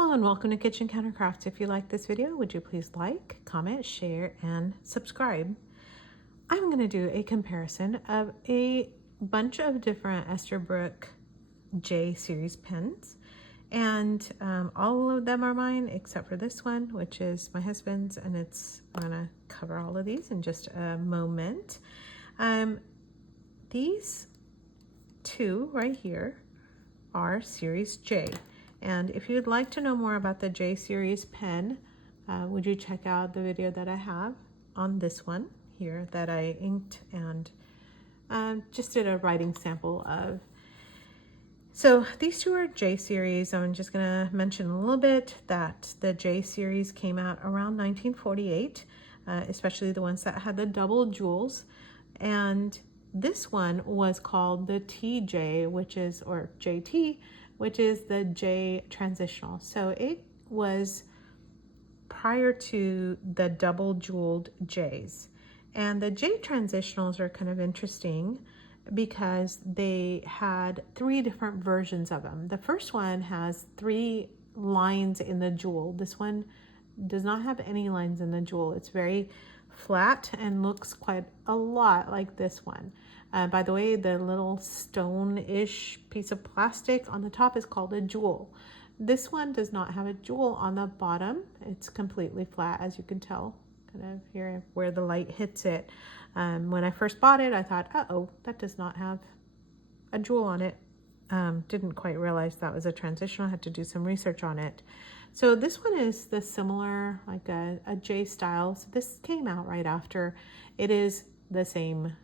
Hello and welcome to Kitchen Counter Crafts. If you like this video, would you please like, comment, share, and subscribe? I'm going to do a comparison of a bunch of different Esterbrook J series pens, and all of them are mine except for this one, which is my husband's, and I'm going to cover all of these in just a moment. These two right here are Series J. And if you'd like to know more about the J series pen, would you check out the video that I have on this one here that I inked and just did a writing sample of. So these two are J series. I'm just gonna mention a little bit that the J series came out around 1948, especially the ones that had the double jewels. And this one was called the TJ, or JT, which is the J Transitional. So it was prior to the double jeweled J's. And the J Transitionals are kind of interesting because they had three different versions of them. The first one has 3 lines in the jewel. This one does not have any lines in the jewel. It's very flat and looks quite a lot like this one. By the way, the little stone-ish piece of plastic on the top is called a jewel. This one does not have a jewel on the bottom. It's completely flat, as you can tell, kind of here where the light hits it. When I first bought it, I thought, uh-oh, that does not have a jewel on it. Didn't quite realize that was a transitional. I had to do some research on it. So this one is the similar, like a J style. So this came out right after. It is the same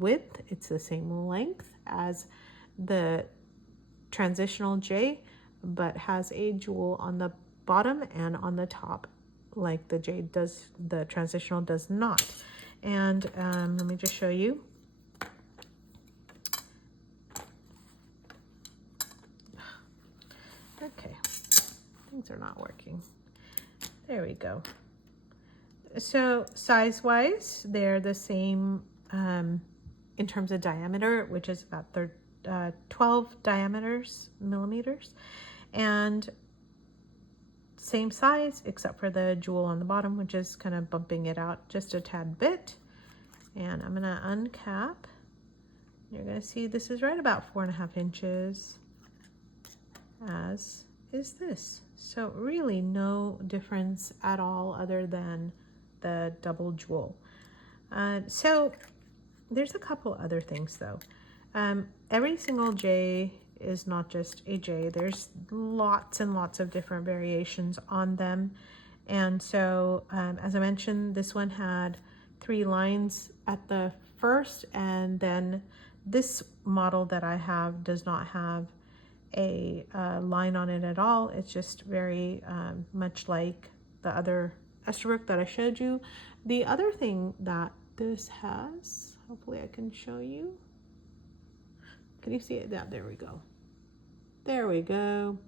width. It's the same length as the transitional J, but has a jewel on the bottom and on the top, like the J does, the transitional does not. And let me just show you. Okay, things are not working. There we go. So size-wise, they're the same in terms of diameter, which is about 12 millimeters, and same size except for the jewel on the bottom, which is kind of bumping it out just a tad bit. And I'm gonna uncap. You're gonna see this is right about 4.5 inches, as is this. So really no difference at all other than the double jewel. So there's a couple other things though. Every single J is not just a J. There's lots and lots of different variations on them. And so, as I mentioned, this one had 3 lines at the first, and then this model that I have does not have a line on it at all. It's just very much like the other Esterbrook that I showed you. The other thing that this has, hopefully I can show you. Can you see it? Yeah, there we go. There we go.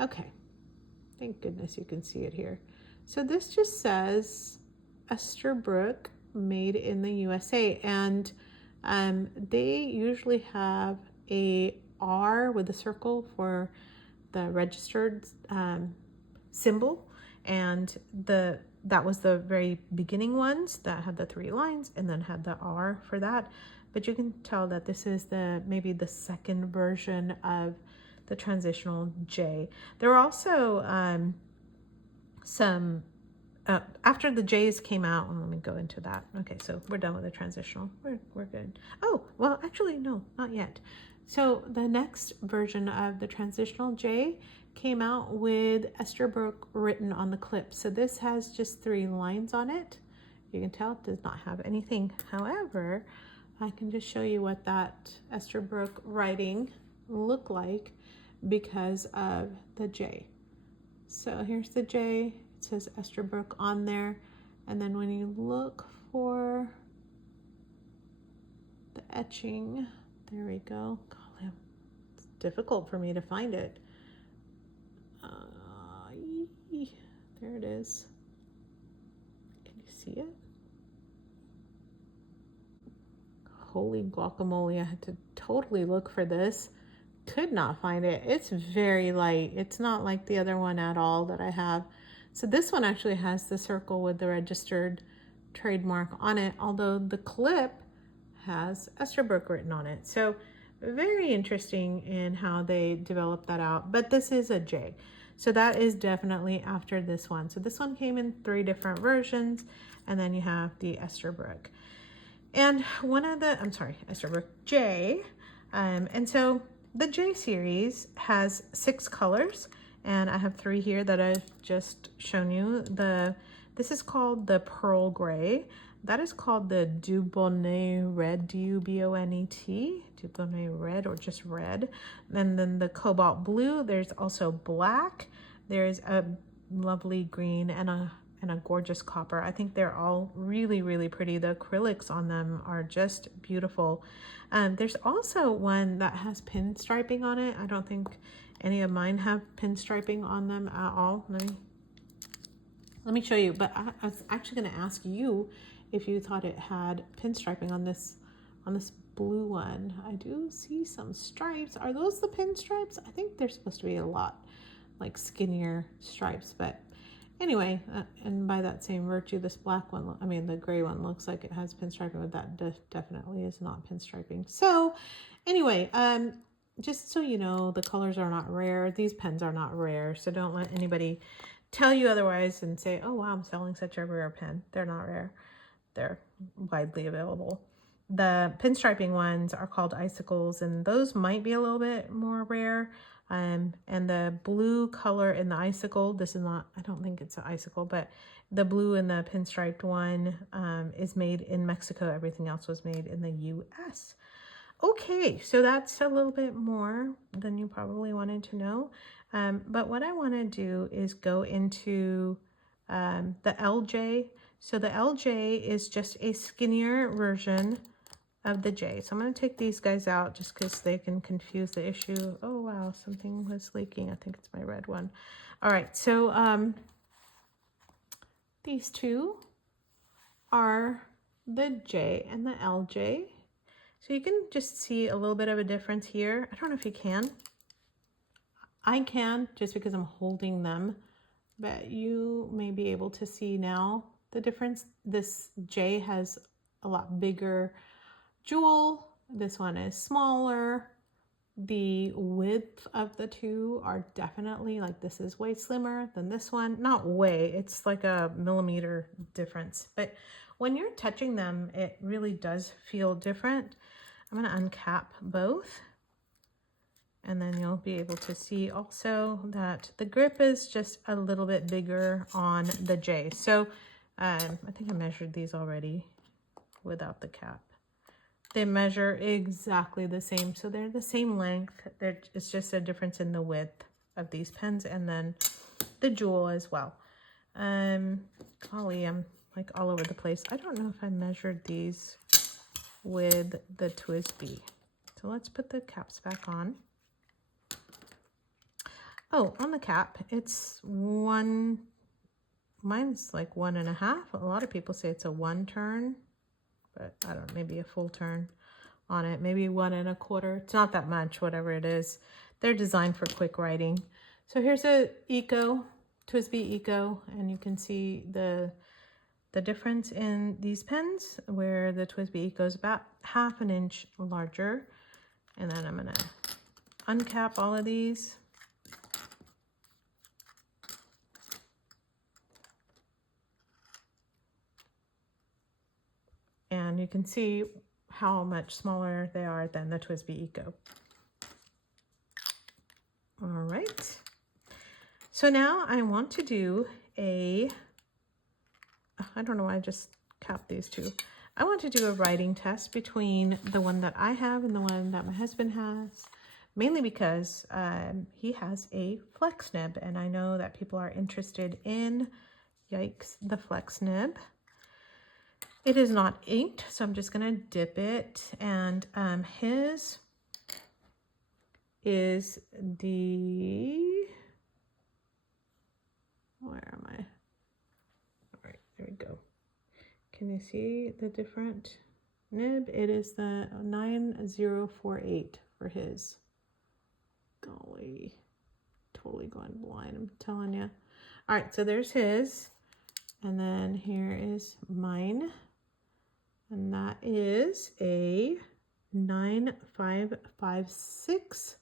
Okay. Thank goodness you can see it here. So this just says Esterbrook made in the USA, and they usually have a R with a circle for the registered symbol, and that was the very beginning ones that had the 3 lines and then had the R for that. But you can tell that this is maybe the second version of the transitional J. There were also some after the J's came out. Let me go into that. Okay, so we're done with the transitional. We're good. Oh, well, actually, no, not yet. So the next version of the transitional J came out with Esterbrook written on the clip. So this has just 3 lines on it. You can tell it does not have anything. However, I can just show you what that Esterbrook writing looked like because of the J. So here's the J. It says Esterbrook on there. And then when you look for the etching, there we go. Golly, it's difficult for me to find it. There it is. Can you see it? Holy guacamole, I had to totally look for this. could not find it. It's very light. It's not like the other one at all that I have. So this one actually has the circle with the registered trademark on it, although the clip has Esterbrook written on it. So very interesting in how they developed that out. But this is a J. So that is definitely after this one. So this one came in 3 different versions, and then you have the Esterbrook. And one of the, I'm sorry, Esterbrook J. And so the J series has 6 colors, and I have 3 here that I've just shown you. This is called the Pearl Gray. That is called the Dubonnet Red, D-U-B-O-N-E-T, Dubonnet Red, or just red. And then the Cobalt Blue, there's also black. There's a lovely green and a gorgeous copper. I think they're all really, really pretty. The acrylics on them are just beautiful. There's also one that has pinstriping on it. I don't think any of mine have pinstriping on them at all. Let me show you, but I was actually going to ask you if you thought it had pinstriping on this blue one. I do see some stripes. Are those the pinstripes? I think they're supposed to be a lot like skinnier stripes, but anyway, and by that same virtue, this black one, I mean the gray one, looks like it has pinstriping, but that definitely is not pinstriping. So anyway, just so you know, the colors are not rare. These pens are not rare, so don't let anybody tell you otherwise and say, oh wow, I'm selling such a rare pen. They're not rare. They're widely available. The pinstriping ones are called icicles, and those might be a little bit more rare. And the blue color in the icicle, this is not, I don't think it's an icicle, but the blue in the pinstriped one is made in Mexico. Everything else was made in the US. Okay, so that's a little bit more than you probably wanted to know. But what I want to do is go into the LJ. So the LJ is just a skinnier version of the J. So I'm going to take these guys out just because they can confuse the issue. Oh wow, something was leaking. I think it's my red one. All right, so these two are the J and the LJ. So you can just see a little bit of a difference here. I don't know if you can. I can just because I'm holding them, but you may be able to see now the difference. This J has a lot bigger jewel. This one is smaller. The width of the two are definitely, like, this is way slimmer than this one. Not way, it's like a millimeter difference. But when you're touching them, it really does feel different. I'm going to uncap both. And then you'll be able to see also that the grip is just a little bit bigger on the J. So I think I measured these already without the cap. They measure exactly the same. So they're the same length. It's just a difference in the width of these pens, and then the jewel as well. Golly, I'm like all over the place. I don't know if I measured these with the TWSBI. So let's put the caps back on. Oh, on the cap, it's one, mine's like 1.5. A lot of people say it's a 1 turn, but I don't know, maybe a full turn on it, maybe 1 1/4. It's not that much, whatever it is. They're designed for quick writing. So here's a Eco, TWSBI Eco, and you can see the difference in these pens, where the TWSBI Eco is about 1/2 inch larger. And then I'm gonna uncap all of these. And you can see how much smaller they are than the TWSBI Eco. All right. So now I want to do I don't know why I just capped these two. I want to do a writing test between the one that I have and the one that my husband has, mainly because he has a flex nib, and I know that people are interested in, yikes, the flex nib. It is not inked, so I'm just gonna dip it, and his is where am I? All right, there we go. Can you see the different nib? It is the 9048 for his. Golly, totally going blind, I'm telling you. All right, so there's his, and then here is mine, and that is a 9556,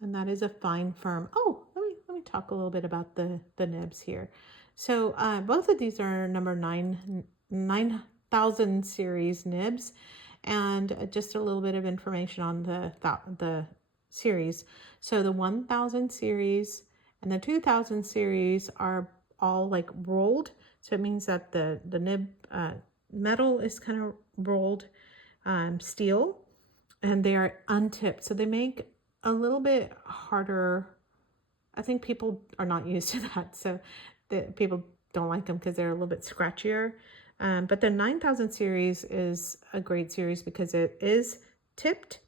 and that is a fine firm. Oh, let me talk a little bit about the nibs here. So both of these are number 9000 series nibs, and just a little bit of information on the series. So the 1000 series and the 2000 series are all like rolled. So it means that the nib metal is kind of rolled steel, and they are untipped. So they make a little bit harder. I think people are not used to that. So people don't like them because they're a little bit scratchier. But the 9000 series is a great series because it is tipped,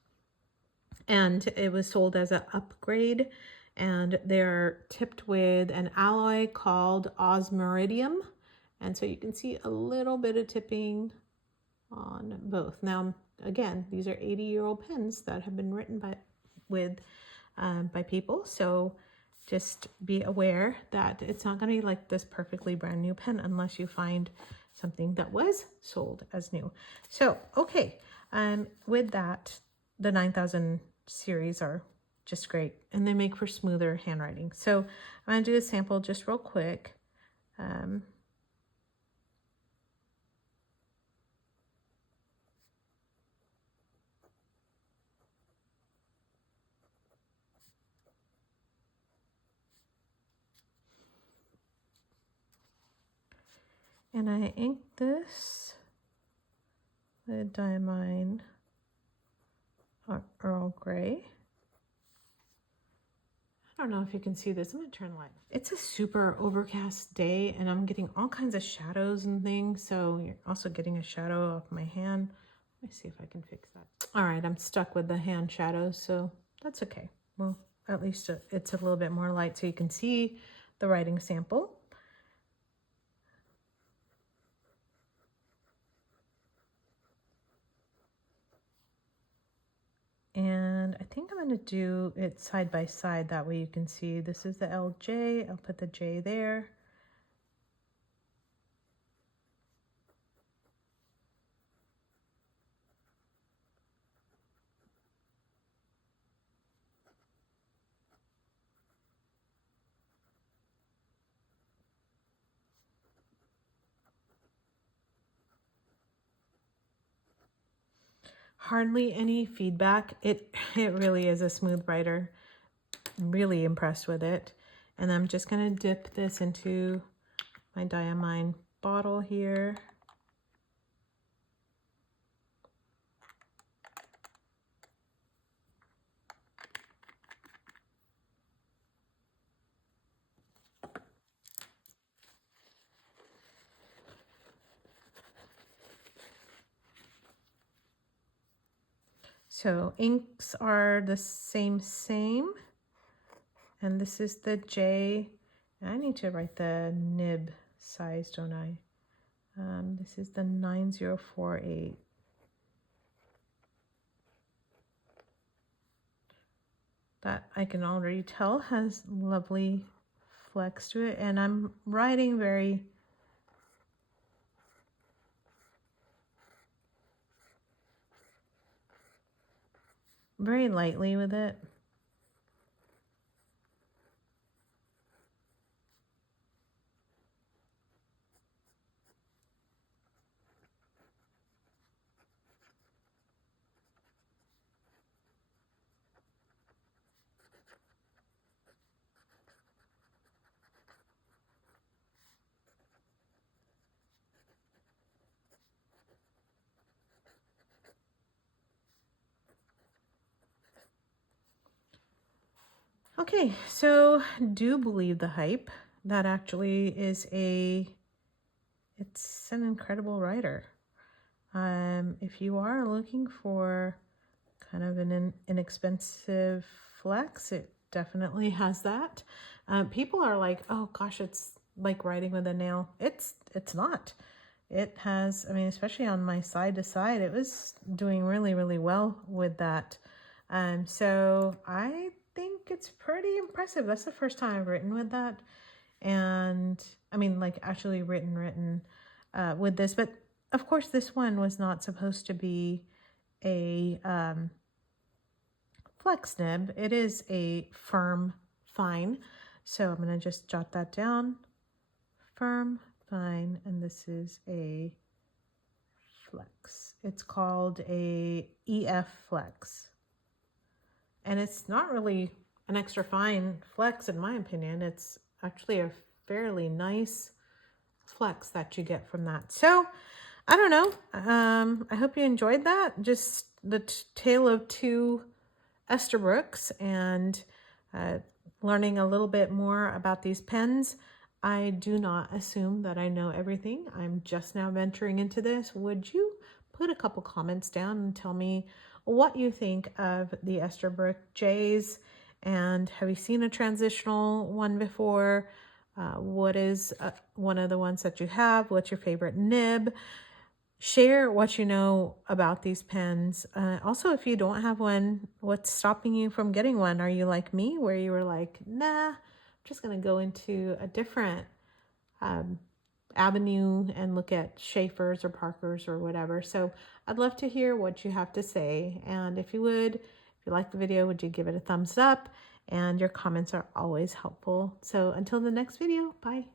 and it was sold as an upgrade, and they're tipped with an alloy called osmiridium, and so you can see a little bit of tipping on both. Now again, these are 80-year-old pens that have been written by people, so just be aware that it's not going to be like this perfectly brand new pen unless you find something that was sold as new. So okay, with that, the 9000 series are just great, and they make for smoother handwriting. So I'm going to do a sample just real quick. And I inked this with Diamine Earl Grey. I don't know if you can see this. I'm going to turn the light. It's a super overcast day, and I'm getting all kinds of shadows and things. So you're also getting a shadow off my hand. Let me see if I can fix that. All right, I'm stuck with the hand shadows, so that's okay. Well, at least it's a little bit more light so you can see the writing sample. And I think I'm going to do it side by side. That way you can see this is the LJ. I'll put the J there. Hardly any feedback. It really is a smooth writer. I'm really impressed with it. And I'm just going to dip this into my Diamine bottle here. So inks are the same. And this is the J. I need to write the nib size, don't I? This is the 9048. That I can already tell has lovely flex to it. And I'm writing very lightly with it. Okay, so do believe the hype. That actually is it's an incredible writer. If you are looking for kind of an inexpensive flex, it definitely has that. People are like, oh gosh, it's like writing with a nail. It's not. It has, I mean, especially on my side to side, it was doing really, really well with that. So I think it's pretty impressive. That's the first time I've written with that. And I mean, like actually written with this, but of course this one was not supposed to be a flex nib. It is a firm fine. So I'm going to just jot that down. Firm fine, and this is a flex. It's called a EF flex. And it's not really an extra fine flex in my opinion. It's actually a fairly nice flex that you get from that. So I don't know. I hope you enjoyed that. Just the tale of two Esterbrook's and learning a little bit more about these pens. I do not assume that I know everything. I'm just now venturing into this. Would you put a couple comments down and tell me what you think of the Esterbrook J's? And have you seen a transitional one before? What is one of the ones that you have? What's your favorite nib? Share what you know about these pens. Also, if you don't have one, what's stopping you from getting one? Are you like me, where you were like, nah, I'm just going to go into a different avenue and look at Schaefer's or Parker's or whatever. So I'd love to hear what you have to say. And if you like the video, would you give it a thumbs up? And your comments are always helpful. So until the next video, bye.